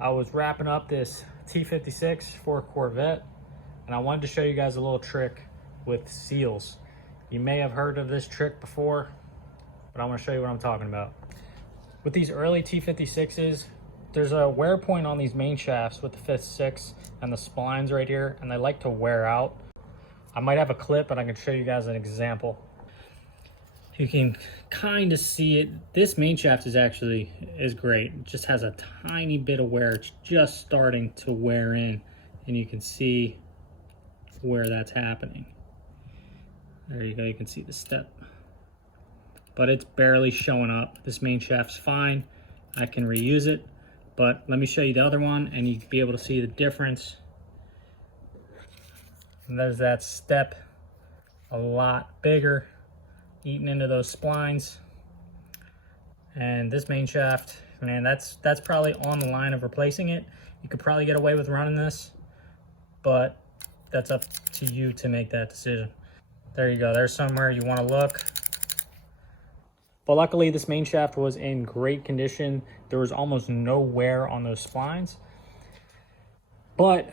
I was wrapping up this T56 for Corvette, and I wanted to show you guys a little trick with seals. You may have heard of this trick before, but I want to show you what I'm talking about. With these early T56s, there's a wear point on these main shafts with the 5th, 6th, and the splines right here, and they like to wear out. I might have a clip, and I can show you guys an example. You can kind of see it. This main shaft is great. It just has a tiny bit of wear. It's just starting to wear in, and you can see where that's happening. There you go, you can see the step. But it's barely showing up. This main shaft's fine. I can reuse it, but let me show you the other one and you can be able to see the difference. And there's that step, a lot bigger, eating into those splines. And this main shaft, man, that's probably on the line of replacing it. You could probably get away with running this, but that's up to you to make that decision. There you go, there's somewhere you want to look. But luckily this main shaft was in great condition. There was almost no wear on those splines. But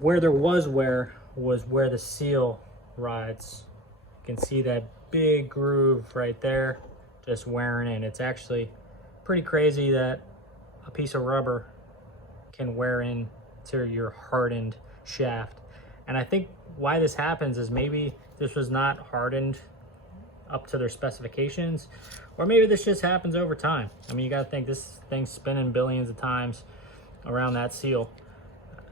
where there was wear was where the seal rides. You can see that big groove right there just wearing in. It's actually pretty crazy that a piece of rubber can wear into your hardened shaft. And I think why this happens is maybe this was not hardened up to their specifications, or maybe this just happens over time. I mean, you gotta think this thing's spinning billions of times around that seal.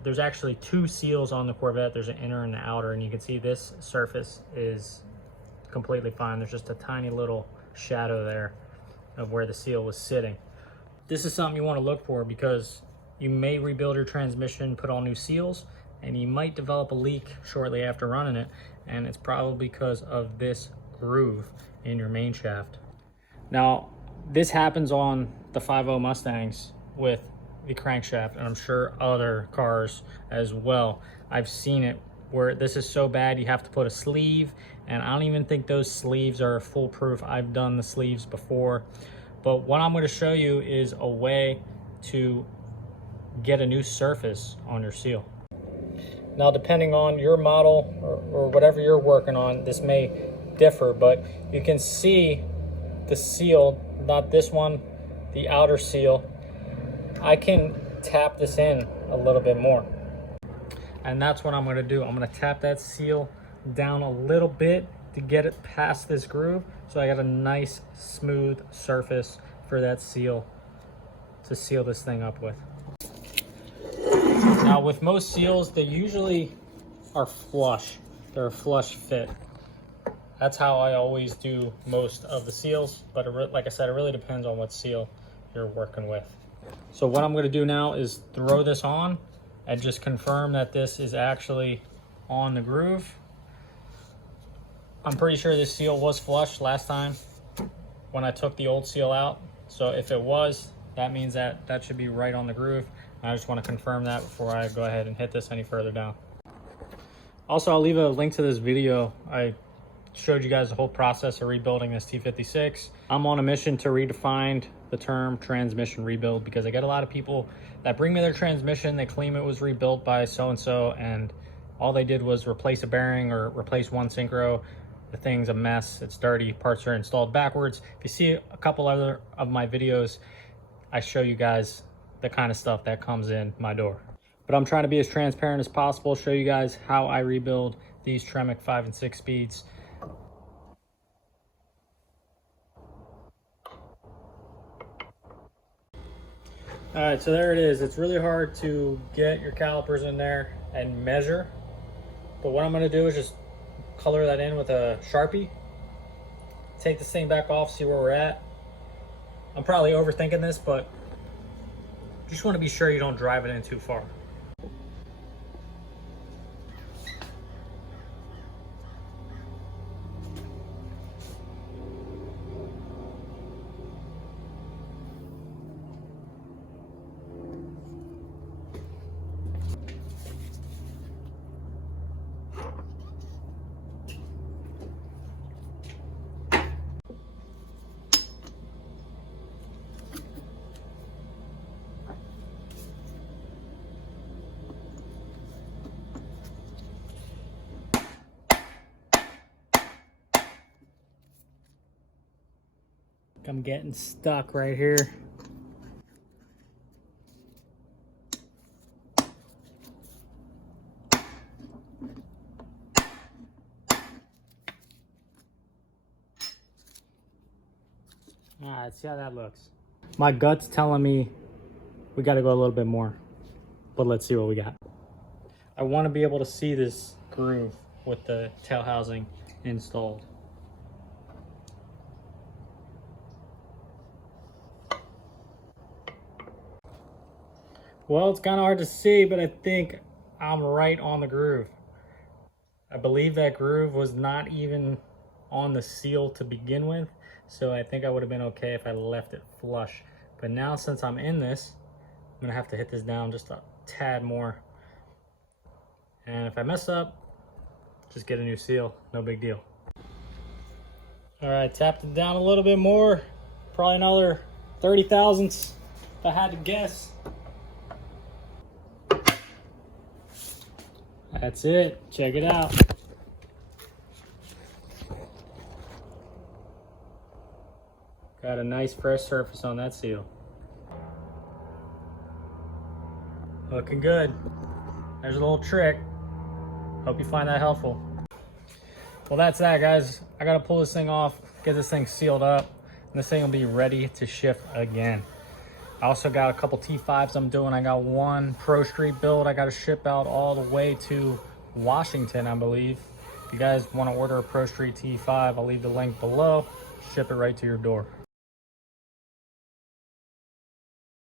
There's actually 2 seals on the Corvette. There's an inner and an outer, and you can see this surface is completely fine. There's just a tiny little shadow there of where the seal was sitting. This is something you want to look for because you may rebuild your transmission, put all new seals, and you might develop a leak shortly after running it, and it's probably because of this groove in your main shaft. Now, this happens on the 5.0 Mustangs with the crankshaft, and I'm sure other cars as well. I've seen it where this is so bad you have to put a sleeve, and I don't even think those sleeves are foolproof. I've done the sleeves before, but what I'm going to show you is a way to get a new surface on your seal. Now, depending on your model or whatever you're working on, this may differ, but you can see the seal, not this one, the outer seal. I can tap this in a little bit more, and that's what I'm going to do. I'm going to tap that seal down a little bit to get it past this groove, so I got a nice smooth surface for that seal to seal this thing up with. Now, with most seals, they usually are flush. They're a flush fit. That's how I always do most of the seals, but like I said, it really depends on what seal you're working with. So what I'm going to do now is throw this on and just confirm that this is actually on the groove. I'm pretty sure this seal was flush last time when I took the old seal out. So if it was, that means that that should be right on the groove. And I just want to confirm that before I go ahead and hit this any further down. Also, I'll leave a link to this video. I showed you guys the whole process of rebuilding this T56. I'm on a mission to redefine the term transmission rebuild because I get a lot of people that bring me their transmission. They claim it was rebuilt by so-and-so, and all they did was replace a bearing or replace one synchro. The thing's a mess, it's dirty, parts are installed backwards. If you see a couple other of my videos, I show you guys the kind of stuff that comes in my door. But I'm trying to be as transparent as possible, show you guys how I rebuild these Tremec 5 and 6 speeds. All right, so there it is. It's really hard to get your calipers in there and measure, but what I'm gonna do is just color that in with a Sharpie, take this thing back off, see where we're at. I'm probably overthinking this, but just wanna be sure you don't drive it in too far. I'm getting stuck right here. All right, let's see how that looks. My gut's telling me we got to go a little bit more, but let's see what we got. I want to be able to see this groove with the tail housing installed. Well, it's kind of hard to see, but I think I'm right on the groove. I believe that groove was not even on the seal to begin with, so I think I would have been okay if I left it flush. But now, since I'm in this, I'm gonna have to hit this down just a tad more. And if I mess up, just get a new seal, no big deal. All right, tapped it down a little bit more, probably another 30 thousandths if I had to guess. That's it, check it out. Got a nice fresh surface on that seal. Looking good. There's a little trick. Hope you find that helpful. Well, that's that, guys. I gotta pull this thing off, get this thing sealed up, and this thing will be ready to shift again. I also got a couple T5s I'm doing. I got one Pro Street build I gotta ship out all the way to Washington, I believe. If you guys wanna order a Pro Street T5, I'll leave the link below. Ship it right to your door.